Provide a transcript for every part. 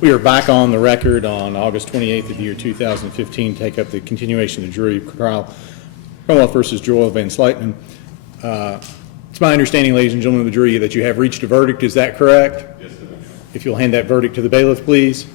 We are back on the record on August 28th of the year 2015 to take up the continuation of the jury trial, Commonwealth versus Joel Van Slytman. It's my understanding, ladies and gentlemen of the jury, that you have reached a verdict. Is that correct? Yes, sir. If you'll hand that verdict to the bailiff, please.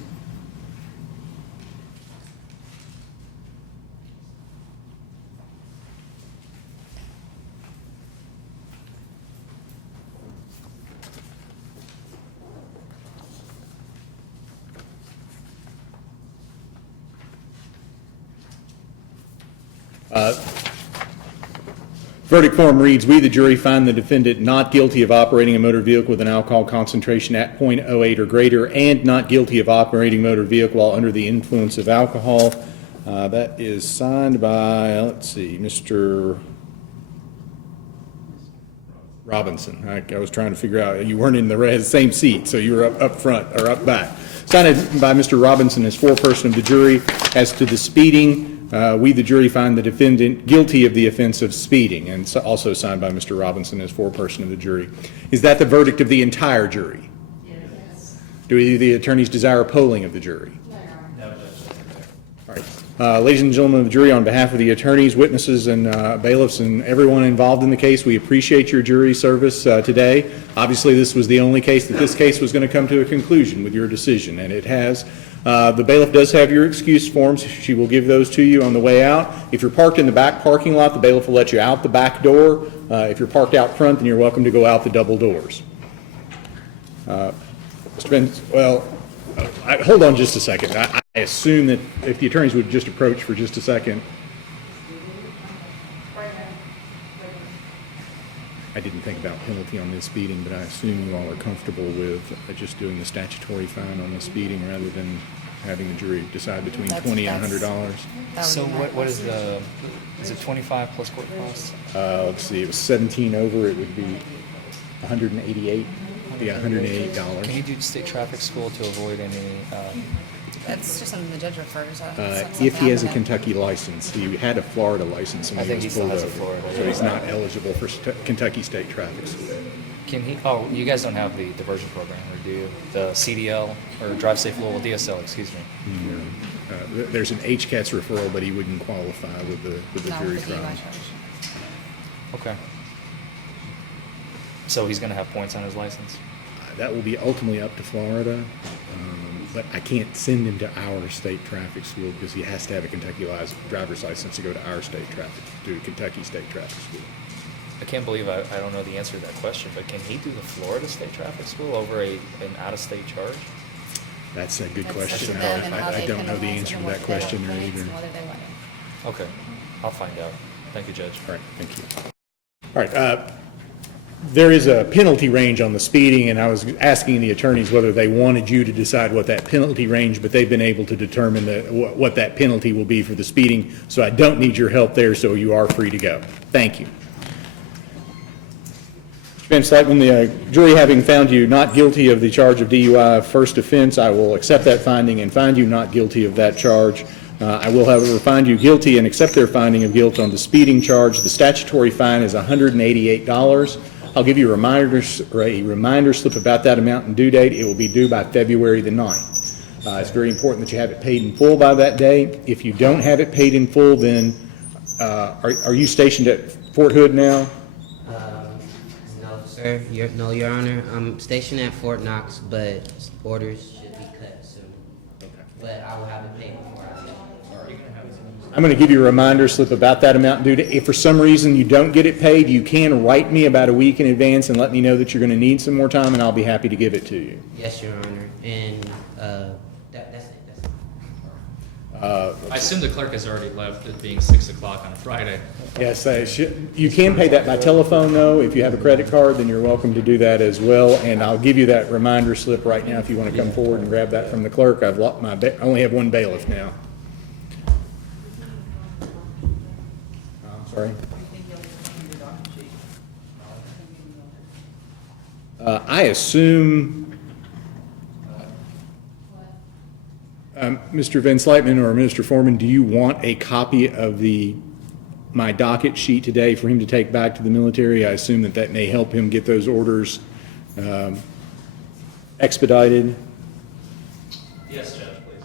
Verdict form reads, we, the jury, find the defendant not guilty of operating a motor vehicle with an alcohol concentration at .08 or greater and not guilty of operating a motor vehicle while under the influence of alcohol. That is signed by, let's see, Mr. Robinson. I was trying to figure out, you weren't in the same seat, so you were up front or up back. Signed by Mr. Robinson as foreperson of the jury. As to the speeding, we, the jury, find the defendant guilty of the offense of speeding, and also signed by Mr. Robinson as foreperson of the jury. Is that the verdict of the entire jury? Yes. Do either the attorneys desire a polling of the jury? No. All right. Ladies and gentlemen of the jury, on behalf of the attorneys, witnesses, and bailiffs, and everyone involved in the case, we appreciate your jury service today. Obviously, this was the only case that this case was going to come to a conclusion with your decision, and it has. The bailiff does have your excuse forms. She will give those to you on the way out. If you're parked in the back parking lot, the bailiff will let you out the back door. If you're parked out front, then you're welcome to go out the double doors. Mr. Benz, well, hold on just a second. I assume that if the attorneys would just approach for just a second. I didn't think about penalty on this speeding, but I assume you all are comfortable with just doing the statutory fine on the speeding rather than having the jury decide between $20 and $100. So what is it 25 plus court costs? Let's see, it was 17 over, it would be 188. Yeah, $188. Can you do state traffic school to avoid any? That's just something the judge refers. If he has a Kentucky license, he had a Florida license and I think he was he still pulled has a over, Florida. so he's not eligible for Kentucky State Traffic School. Can he? Oh, you guys don't have the diversion program, or do you? The CDL or Drive Safe Louisville DSL? Excuse me. There's an HCATS referral, but he wouldn't qualify with the jury trial. Okay. So he's going to have points on his license. That will be ultimately up to Florida, but I can't send him to our state traffic school because he has to have a Kentucky driver's license to go to our state traffic, to Kentucky State Traffic School. I can't believe I don't know the answer to that question, but can he do the Florida State Traffic School over an out-of-state charge? That's a good question. Then I don't know the answer to that question either. Okay, I'll find out. Thank you, Judge. All right, thank you. All right, there is a penalty range on the speeding, and I was asking the attorneys whether they wanted you to decide what that penalty range, but they've been able to determine what that penalty will be for the speeding, so I don't need your help there, so you are free to go. Thank you. Mr. Van Slytman, the jury having found you not guilty of the charge of DUI first offense, I will accept that finding and find you not guilty of that charge. I will, however, find you guilty and accept their finding of guilt on the speeding charge. The statutory fine is $188. I'll give you a reminder slip about that amount and due date. It will be due by February the 9th. It's very important that you have it paid in full by that day. If you don't have it paid in full, then are you stationed at Fort Hood now? No, sir. No, Your Honor. I'm stationed at Fort Knox, but orders should be cut soon. Okay. But I will have it paid before I leave. I'm going to give you a reminder slip about that amount due. If for some reason you don't get it paid, you can write me about a week in advance and let me know that you're going to need some more time, and I'll be happy to give it to you. Yes, Your Honor. And that's it. I assume the clerk has already left, it being 6 o'clock on a Friday. Yes, you can pay that by telephone, though. If you have a credit card, then you're welcome to do that as well, and I'll give you that reminder slip right now if you want to come forward and grab that from the clerk. I only have one bailiff now. Sorry. I assume Mr. Van Slytman or Mr. Forman, do you want a copy of my docket sheet today for him to take back to the military? I assume that may help him get those orders expedited. Yes, Judge, please.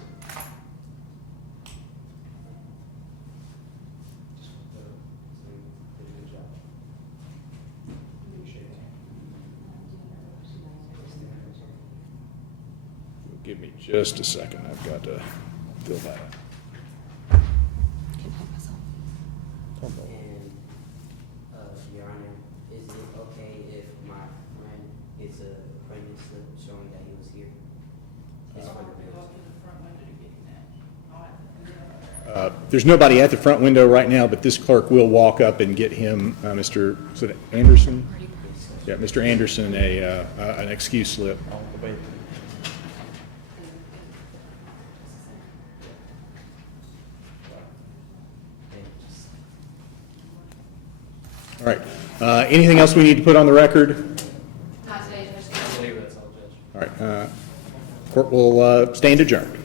Give me just a second. I've got to fill that out. And, Your Honor, is it okay if my friend gets a pregnant slip showing that he was here? It's for the bills. There's nobody at the front window right now, but this clerk will walk up and get him, Mr. is it Anderson? Yeah, Mr. Anderson, an excuse slip. All right. Anything else we need to put on the record? Not today, Judge. I believe that's all, Judge. All right. Court will stand adjourned.